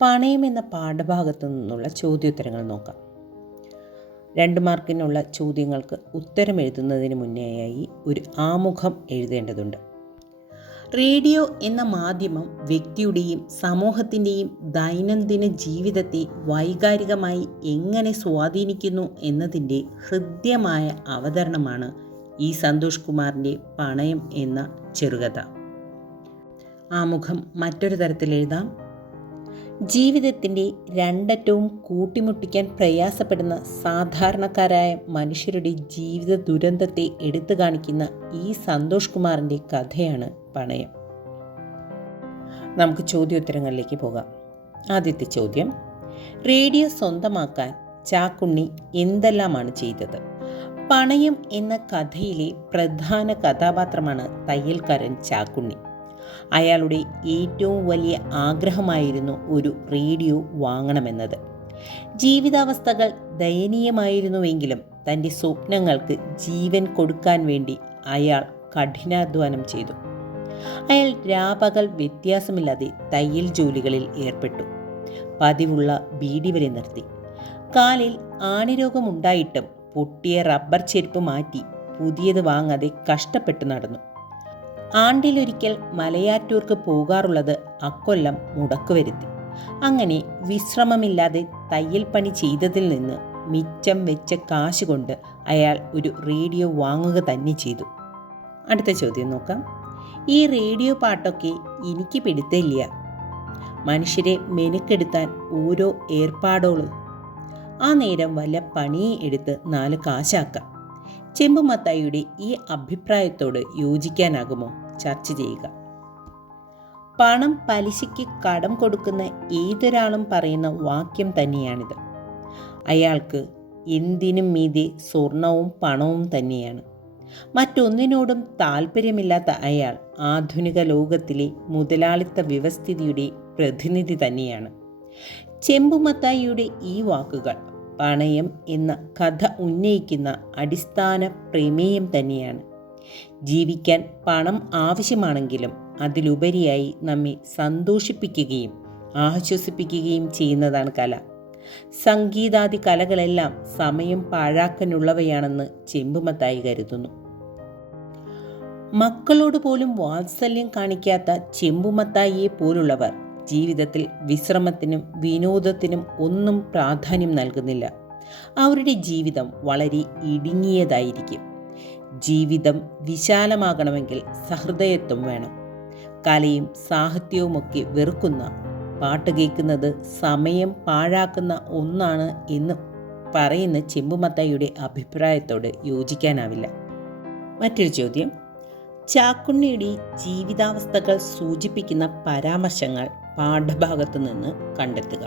പണയം എന്ന പാഠഭാഗത്തു നിന്നുള്ള ചോദ്യോത്തരങ്ങൾ നോക്കാം. രണ്ട് മാർക്കിനുള്ള ചോദ്യങ്ങൾക്ക് ഉത്തരം എഴുതുന്നതിന് മുന്നേയായി ഒരു ആമുഖം എഴുതേണ്ടതുണ്ട്. റേഡിയോ എന്ന മാധ്യമം വ്യക്തിയുടെയും സമൂഹത്തിന്റെയും ദൈനംദിന ജീവിതത്തെ വൈകാരികമായി എങ്ങനെ സ്വാധീനിക്കുന്നു എന്നതിന്റെ ഹൃദ്യമായ അവതരണമാണ് ഈ സന്തോഷ് കുമാറിന്റെ പണയം എന്ന ചെറുകഥ. ആമുഖം മറ്റൊരു തരത്തിൽ എഴുതാം. ജീവിതത്തിന്റെ രണ്ടറ്റവും കൂട്ടിമുട്ടിക്കാൻ പ്രയാസപ്പെടുന്ന സാധാരണക്കാരായ മനുഷ്യരുടെ ജീവിത ദുരന്തത്തെ എടുത്തു കാണിക്കുന്ന ഈ സന്തോഷ് കുമാറിന്റെ കഥയാണ് പണയം നമുക്ക് ചോദ്യോത്തരങ്ങളിലേക്ക് പോകാം. ആദ്യത്തെ ചോദ്യം. റേഡിയോ സ്വന്തമാക്കാൻ ചാക്കുണ്ണി എന്തെല്ലാമാണ് ചെയ്തത്? പണയം എന്ന കഥയിലെ പ്രധാന കഥാപാത്രമാണ് തയ്യൽക്കാരൻ ചാക്കുണ്ണി. അയാളുടെ ഏറ്റവും വലിയ ആഗ്രഹമായിരുന്നു ഒരു റേഡിയോ വാങ്ങണമെന്നത്. ജീവിതാവസ്ഥകൾ ദയനീയമായിരുന്നുവെങ്കിലും തന്റെ സ്വപ്നങ്ങൾക്ക് ജീവൻ കൊടുക്കാൻ വേണ്ടി അയാൾ കഠിനാധ്വാനം ചെയ്തു. അയാൾ രാപകൽ വ്യത്യാസമില്ലാതെ തയ്യൽ ജോലികളിൽ ഏർപ്പെട്ടു. പതിവുള്ള ബീഡി വരെ നിർത്തി. കാലിൽ ആണിരോഗമുണ്ടായിട്ടും പൊട്ടിയ റബ്ബർ ചെരുപ്പ് മാറ്റി പുതിയത് വാങ്ങാതെ കഷ്ടപ്പെട്ട് നടന്നു. ആണ്ടിലൊരിക്കൽ മലയാറ്റൂർക്ക് പോകാറുള്ളത് അക്കൊല്ലം മുടക്കുവരുത്തി. അങ്ങനെ വിശ്രമമില്ലാതെ തയ്യൽ പണി ചെയ്തതിൽ നിന്ന് മിച്ചം വെച്ച കാശ് കൊണ്ട് അയാൾ ഒരു റേഡിയോ വാങ്ങുക തന്നെ ചെയ്തു. അടുത്ത ചോദ്യം നോക്കാം. ഈ റേഡിയോ പാട്ടൊക്കെ എനിക്ക് പിടുത്തില്ല മനുഷ്യരെ മെനുക്കെടുത്താൻ ഓരോ ഏർപ്പാടോളും. ആ നേരം വല്ല പണി എടുത്ത് നാല് കാശാക്കാം. ചെമ്പുമത്തായിയുടെ ഈ അഭിപ്രായത്തോട് യോജിക്കാനാകുമോ? ചർച്ച ചെയ്യുക. പണം പലിശയ്ക്ക് കടം കൊടുക്കുന്ന ഏതൊരാളും പറയുന്ന വാക്യം തന്നെയാണിത്. അയാൾക്ക് എന്തിനും മീതെ സ്വർണവും പണവും തന്നെയാണ്. മറ്റൊന്നിനോടും താല്പര്യമില്ലാത്ത അയാൾ ആധുനിക ലോകത്തിലെ മുതലാളിത്ത വ്യവസ്ഥിതിയുടെ പ്രതിനിധി തന്നെയാണ്. ചെമ്പുമത്തായിയുടെ ഈ വാക്കുകൾ പണയം എന്ന കഥ ഉന്നയിക്കുന്ന അടിസ്ഥാന പ്രമേയം തന്നെയാണ്. ജീവിക്കാൻ പണം ആവശ്യമാണെങ്കിലും അതിലുപരിയായി നമ്മെ സന്തോഷിപ്പിക്കുകയും ആശ്വസിപ്പിക്കുകയും ചെയ്യുന്നതാണ് കല. സംഗീതാദി കലകളെല്ലാം സമയം പാഴാക്കാനുള്ളവയാണെന്ന് ചെമ്പുമത്തായി കരുതുന്നു. മക്കളോട് പോലും വാത്സല്യം കാണിക്കാത്ത ചെമ്പുമത്തായിയെ പോലുള്ളവർ ജീവിതത്തിൽ വിശ്രമത്തിനും വിനോദത്തിനും ഒന്നും പ്രാധാന്യം നൽകുന്നില്ല. അവരുടെ ജീവിതം വളരെ ഇടുങ്ങിയതായിരിക്കും. ജീവിതം വിശാലമാകണമെങ്കിൽ സഹൃദയത്വം വേണം. കലയും സാഹിത്യവുമൊക്കെ വെറുക്കുന്ന പാട്ട് കേൾക്കുന്നത് സമയം പാഴാക്കുന്ന ഒന്നാണ് എന്ന് പറയുന്ന ചെമ്പുമത്തായിയുടെ അഭിപ്രായത്തോട് യോജിക്കാനാവില്ല. മറ്റൊരു ചോദ്യം. ചാക്കുണ്ണിയുടെ ജീവിതാവസ്ഥകൾ സൂചിപ്പിക്കുന്ന പരാമർശങ്ങൾ പാഠഭാഗത്തു നിന്ന് കണ്ടെത്തുക.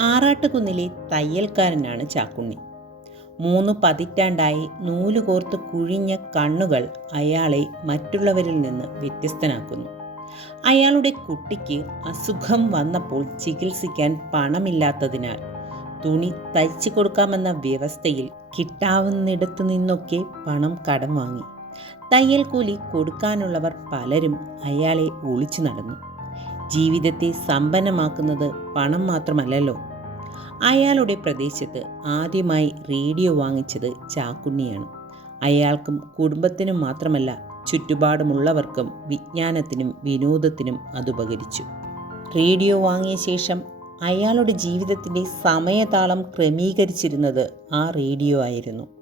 ആറാട്ടുകുന്നിലെ തയ്യൽക്കാരനാണ് ചാക്കുണ്ണി. മൂന്ന് പതിറ്റാണ്ടായി നൂലുകോർത്ത് കുഴിഞ്ഞ കണ്ണുകൾ അയാളെ മറ്റുള്ളവരിൽ നിന്ന് വ്യത്യസ്തനാക്കുന്നു. അയാളുടെ കുട്ടിക്ക് അസുഖം വന്നപ്പോൾ ചികിത്സിക്കാൻ പണമില്ലാത്തതിനാൽ തുണി തയ്ച്ചു കൊടുക്കാമെന്ന വ്യവസ്ഥയിൽ കിട്ടാവുന്നിടത്തു നിന്നൊക്കെ പണം കടം വാങ്ങി. തയ്യൽ കൂലി കൊടുക്കാനുള്ളവർ പലരും അയാളെ ഒളിച്ചു നടന്നു. ജീവിതത്തെ സമ്പന്നമാക്കുന്നത് പണം മാത്രമല്ലല്ലോ. അയാളുടെ പ്രദേശത്ത് ആദ്യമായി റേഡിയോ വാങ്ങിച്ചത് ചാക്കുണ്ണിയാണ്. അയാൾക്കും കുടുംബത്തിനും മാത്രമല്ല ചുറ്റുപാടുമുള്ളവർക്കും വിജ്ഞാനത്തിനും വിനോദത്തിനും അതുപകരിച്ചു. റേഡിയോ വാങ്ങിയ ശേഷം അയാളുടെ ജീവിതത്തിന്റെ സമയതാളം ക്രമീകരിച്ചിരുന്നത് ആ റേഡിയോ ആയിരുന്നു.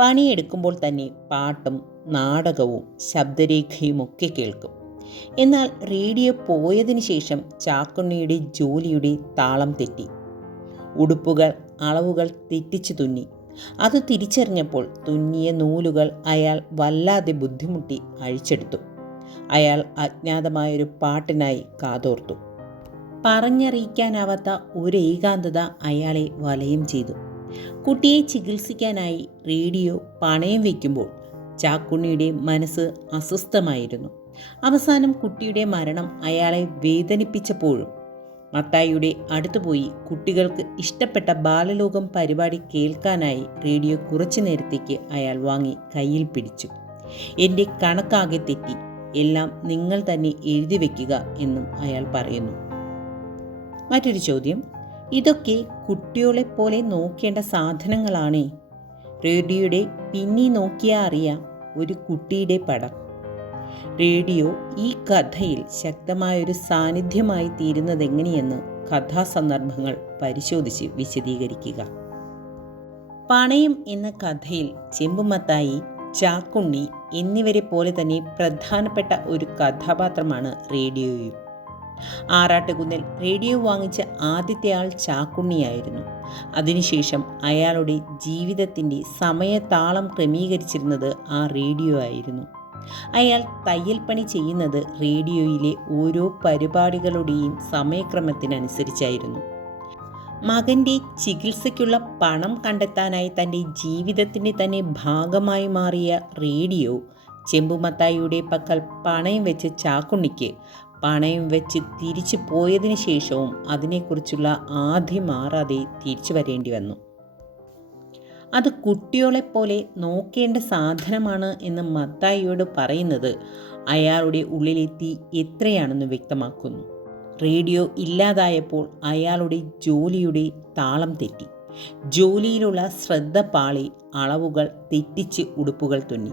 പണിയെടുക്കുമ്പോൾ തന്നെ പാട്ടും നാടകവും ശബ്ദരേഖയുമൊക്കെ കേൾക്കും. എന്നാൽ റേഡിയോ പോയതിന് ശേഷം ചാക്കുണ്ണിയുടെ ജോലിയുടെ താളം തെറ്റി. ഉടുപ്പുകൾ അളവുകൾ തെറ്റിച്ചു തുന്നി. അത് തിരിച്ചറിഞ്ഞപ്പോൾ തുന്നിയ നൂലുകൾ അയാൾ വല്ലാതെ ബുദ്ധിമുട്ടി അഴിച്ചെടുത്തു. അയാൾ അജ്ഞാതമായൊരു പാട്ടിനായി കാതോർത്തു. പറഞ്ഞറിയിക്കാനാവാത്ത ഒരു ഏകാന്തത അയാളെ വലയം ചെയ്തു. കുട്ടിയെ ചികിത്സിക്കാനായി റേഡിയോ പണയം വയ്ക്കുമ്പോൾ ചാക്കുണ്ണിയുടെ മനസ്സ് അസ്വസ്ഥമായിരുന്നു. അവസാനം കുട്ടിയുടെ മരണം അയാളെ വേദനിപ്പിച്ചപ്പോഴും മത്തായിയുടെ അടുത്തുപോയി കുട്ടികൾക്ക് ഇഷ്ടപ്പെട്ട ബാലലോകം പരിപാടി കേൾക്കാനായി റേഡിയോ കുറച്ചു നേരത്തേക്ക് അയാൾ വാങ്ങി കയ്യിൽ പിടിച്ചു. എന്റെ കണക്കാകെ തെറ്റി. എല്ലാം നിങ്ങൾ തന്നെ എഴുതി വയ്ക്കുക എന്നും അയാൾ പറയുന്നു. മറ്റൊരു ചോദ്യം. ഇതൊക്കെ കുട്ടികളെ പോലെ നോക്കേണ്ട സാധനങ്ങളാണേ. റേഡിയോയുടെ പിന്നി നോക്കിയാൽ അറിയാം ഒരു കുട്ടിയുടെ പടം. റേഡിയോ ഈ കഥയിൽ ശക്തമായൊരു സാന്നിധ്യമായി തീരുന്നത് തീരുന്നതെങ്ങനെയെന്ന് കഥാസന്ദർഭങ്ങൾ പരിശോധിച്ച് വിശദീകരിക്കുക. പണയം എന്ന കഥയിൽ ചെമ്പുമത്തായി ചാക്കുണ്ണി എന്നിവരെ പോലെ തന്നെ പ്രധാനപ്പെട്ട ഒരു കഥാപാത്രമാണ് റേഡിയോയും. ആറാട്ടുകുന്നിൽ റേഡിയോ വാങ്ങിച്ച ആദ്യത്തെ ആൾ ചാക്കുണ്ണിയായിരുന്നു. അതിനുശേഷം അയാളുടെ ജീവിതത്തിന്റെ സമയത്താളം ക്രമീകരിച്ചിരുന്നത് ആ റേഡിയോ ആയിരുന്നു. അയാൾ തയ്യൽ പണി ചെയ്യുന്നത് റേഡിയോയിലെ ഓരോ പരിപാടികളുടെയും സമയക്രമത്തിനനുസരിച്ചായിരുന്നു. മകന്റെ ചികിത്സയ്ക്കുള്ള പണം കണ്ടെത്താനായി തന്റെ ജീവിതത്തിന്റെ തന്നെ ഭാഗമായി മാറിയ റേഡിയോ ചെമ്പുമത്തായിയുടെ പക്കൽ പണയം വെച്ച് ചാക്കുണ്ണിക്ക് പണയം വെച്ച് തിരിച്ചു പോയതിനു ശേഷവും അതിനെക്കുറിച്ചുള്ള ആദ്യം മാറാതെ തിരിച്ചു വരേണ്ടി വന്നു. അത് കുട്ടികളെപ്പോലെ നോക്കേണ്ട സാധനമാണ് എന്ന് മത്തായിയോട് പറയുന്നത് അയാളുടെ ഉള്ളിലെത്തി എത്രയാണെന്ന് വ്യക്തമാക്കുന്നു. റേഡിയോ ഇല്ലാതായപ്പോൾ അയാളുടെ ജോലിയുടെ താളം തെറ്റി. ജോലിയിലുള്ള ശ്രദ്ധ പാളി അളവുകൾ തെറ്റിച്ച് ഉടുപ്പുകൾ തുന്നി.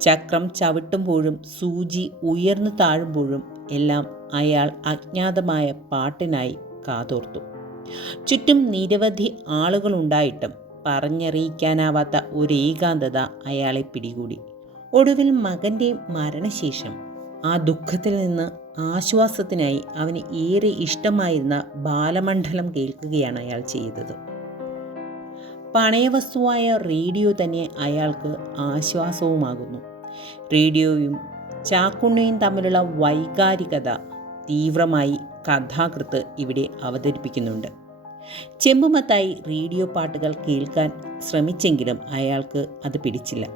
ചക്രം ചവിട്ടുമ്പോഴും സൂചി ഉയർന്നു താഴുമ്പോഴും എല്ലാം അയാൾ അജ്ഞാതമായ പാട്ടിനായി കാതോർത്തു. ചുറ്റും നിരവധി ആളുകളുണ്ടായിട്ടും പറഞ്ഞറിയിക്കാനാവാത്ത ഒരു ഏകാന്തത അയാളെ പിടികൂടി. ഒടുവിൽ മകന്റെ മരണശേഷം ആ ദുഃഖത്തിൽ നിന്ന് ആശ്വാസത്തിനായി അവന് ഏറെ ഇഷ്ടമായിരുന്ന ബാലമണ്ഡലം കേൾക്കുകയാണ് അയാൾ ചെയ്തത്. പണയവസ്തുവായ റേഡിയോ തന്നെ അയാൾക്ക് ആശ്വാസവുമാകുന്നു. റേഡിയോയും ചാക്കുണ്ണയും തമ്മിലുള്ള വൈകാരികത തീവ്രമായി കഥാകൃത്ത് ഇവിടെ അവതരിപ്പിക്കുന്നുണ്ട്. ചെമ്പുമത്തായി റേഡിയോ പാട്ടുകൾ കേൾക്കാൻ ശ്രമിച്ചെങ്കിലും അയാൾക്ക് അത് പിടിച്ചില്ല.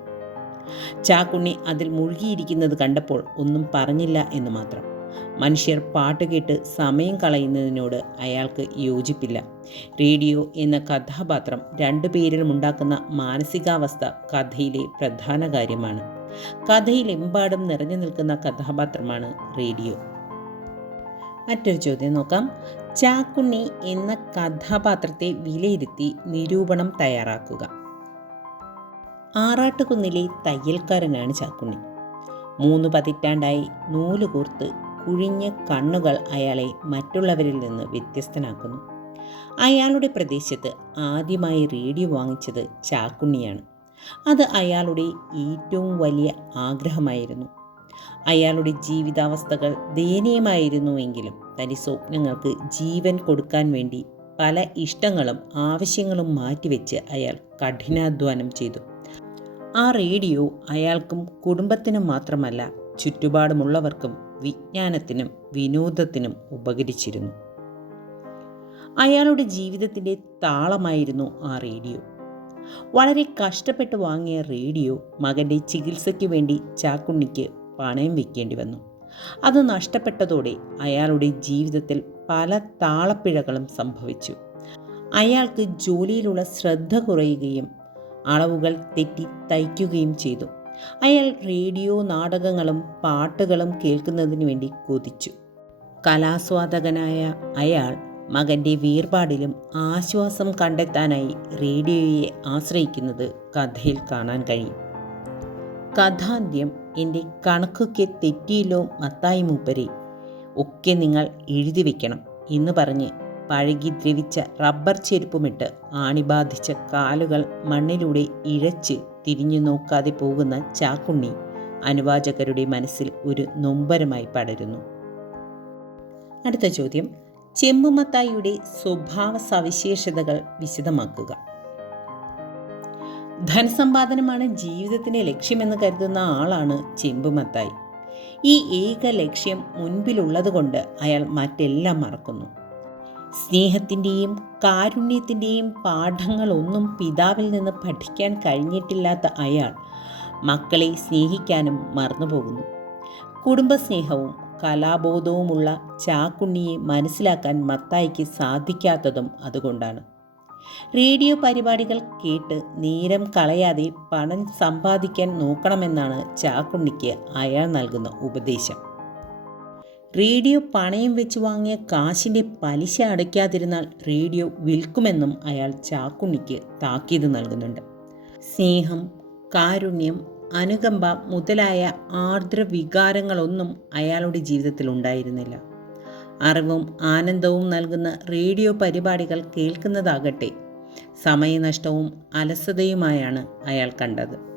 ചാക്കുണ്ണി അതിൽ മുഴുകിയിരിക്കുന്നത് കണ്ടപ്പോൾ ഒന്നും പറഞ്ഞില്ല എന്ന് മാത്രം. മനുഷ്യർ പാട്ട് കേട്ട് സമയം കളയുന്നതിനോട് അയാൾക്ക് യോജിപ്പില്ല. റേഡിയോ എന്ന കഥാപാത്രം രണ്ടു രണ്ടുപേരിലും ഉണ്ടാക്കുന്ന മാനസികാവസ്ഥ കഥയിലെ പ്രധാന കാര്യമാണ്. കഥയിലെമ്പാടും നിറഞ്ഞു നിൽക്കുന്ന കഥാപാത്രമാണ് റേഡിയോ. മറ്റൊരു ചോദ്യം നോക്കാം. ചാക്കുണ്ണി എന്ന കഥാപാത്രത്തെ വിലയിരുത്തി നിരൂപണം തയ്യാറാക്കുക. ആറാട്ടുകുന്നിലെ തയ്യൽക്കാരനാണ് ചാക്കുണ്ണി. മൂന്ന് പതിറ്റാണ്ടായി നൂൽ കോർത്ത് കുഴിഞ്ഞ കണ്ണുകൾ അയാളെ മറ്റുള്ളവരിൽ നിന്ന് വ്യത്യസ്തനാക്കുന്നു. അയാളുടെ പ്രദേശത്ത് ആദ്യമായി റേഡിയോ വാങ്ങിച്ചത് ചാക്കുണ്ണിയാണ്. അത് അയാളുടെ ഏറ്റവും വലിയ ആഗ്രഹമായിരുന്നു. അയാളുടെ ജീവിതാവസ്ഥകൾ ദയനീയമായിരുന്നുവെങ്കിലും തന്റെ സ്വപ്നങ്ങൾക്ക് ജീവൻ കൊടുക്കാൻ വേണ്ടി പല ഇഷ്ടങ്ങളും ആവശ്യങ്ങളും മാറ്റിവെച്ച് അയാൾ കഠിനാധ്വാനം ചെയ്തു. ആ റേഡിയോ അയാൾക്കും കുടുംബത്തിനും മാത്രമല്ല ചുറ്റുപാടുമുള്ളവർക്കും വിജ്ഞാനത്തിനും വിനോദത്തിനും ഉപകരിച്ചിരുന്നു. അയാളുടെ ജീവിതത്തിന്റെ താളമായിരുന്നു ആ റേഡിയോ. വളരെ കഷ്ടപ്പെട്ട് വാങ്ങിയ റേഡിയോ മകന്റെ ചികിത്സയ്ക്ക് വേണ്ടി ചാക്കുണ്ണിക്ക് പണയം വയ്ക്കേണ്ടി വന്നു. അത് നഷ്ടപ്പെട്ടതോടെ അയാളുടെ ജീവിതത്തിൽ പല താളപ്പിഴകളും സംഭവിച്ചു. അയാൾക്ക് ജോലിയിലുള്ള ശ്രദ്ധ കുറയുകയും അളവുകൾ തെറ്റി തയ്ക്കുകയും ചെയ്തു. അയാൾ റേഡിയോ നാടകങ്ങളും പാട്ടുകളും കേൾക്കുന്നതിന് വേണ്ടി കൊതിച്ചു. കലാസ്വാദകനായ അയാൾ മകന്റെ വീർപാടിലും ആശ്വാസം കണ്ടെത്താനായി റേഡിയോയെ ആശ്രയിക്കുന്നത് കഥയിൽ കാണാൻ കഴിയും. കഥാന്ത്യം എന്റെ കണക്കൊക്കെ തെറ്റിയില്ലോ മത്തായി മൂപ്പരെ. ഒക്കെ നിങ്ങൾ എഴുതി വെക്കണം എന്ന് പറഞ്ഞ് പഴകി ദ്രവിച്ച റബ്ബർ ചെരുപ്പുമിട്ട് ആണിബാധിച്ച കാലുകൾ മണ്ണിലൂടെ ഇഴച്ച് തിരിഞ്ഞു നോക്കാതെ പോകുന്ന ചാക്കുണ്ണി അനുവാചകരുടെ മനസ്സിൽ ഒരു നൊമ്പരമായി പടരുന്നു. അടുത്ത ചോദ്യം. ചെമ്പുമത്തായിയുടെ സ്വഭാവ സവിശേഷതകൾ വിശദമാക്കുക. ധനസമ്പാദനമാണ് ജീവിതത്തിന്റെ ലക്ഷ്യമെന്ന് കരുതുന്ന ആളാണ് ചെമ്പുമത്തായി. ഈ ഏക ലക്ഷ്യം മുൻപിലുള്ളതുകൊണ്ട് അയാൾ മറ്റെല്ലാം മറക്കുന്നു. സ്നേഹത്തിന്റെയും കാരുണ്യത്തിന്റെയും പാഠങ്ങളൊന്നും പിതാവിൽ നിന്ന് പഠിക്കാൻ കഴിഞ്ഞിട്ടില്ലാത്ത അയാൾ മക്കളെ സ്നേഹിക്കാനും മറന്നുപോകുന്നു. കുടുംബസ്നേഹവും കലാബോധവുമുള്ള ചാക്കുണ്ണിയെ മനസ്സിലാക്കാൻ മത്തായിക്ക് സാധിക്കാത്തതും അതുകൊണ്ടാണ്. റേഡിയോ പരിപാടികൾ കേട്ട് നേരം കളയാതെ പണം സമ്പാദിക്കാൻ നോക്കണമെന്നാണ് ചാക്കുണ്ണിക്ക് അയാൾ നൽകുന്ന ഉപദേശം. റേഡിയോ പണയം വെച്ച് വാങ്ങിയ കാശിന്റെ പലിശ അടയ്ക്കാതിരുന്നാൽ റേഡിയോ വിൽക്കുമെന്നും അയാൾ ചാക്കുണ്ണിക്ക് താക്കീത് നൽകുന്നുണ്ട്. സ്നേഹം കാരുണ്യം അനുകമ്പ മുതലായ ആർദ്ര വികാരങ്ങളൊന്നും അയാളുടെ ജീവിതത്തിൽ ഉണ്ടായിരുന്നില്ല. അറിവും ആനന്ദവും നൽകുന്ന റേഡിയോ പരിപാടികൾ കേൾക്കുന്നതാകട്ടെ സമയനഷ്ടവും അലസതയുമായാണ് അയാൾ കണ്ടത്.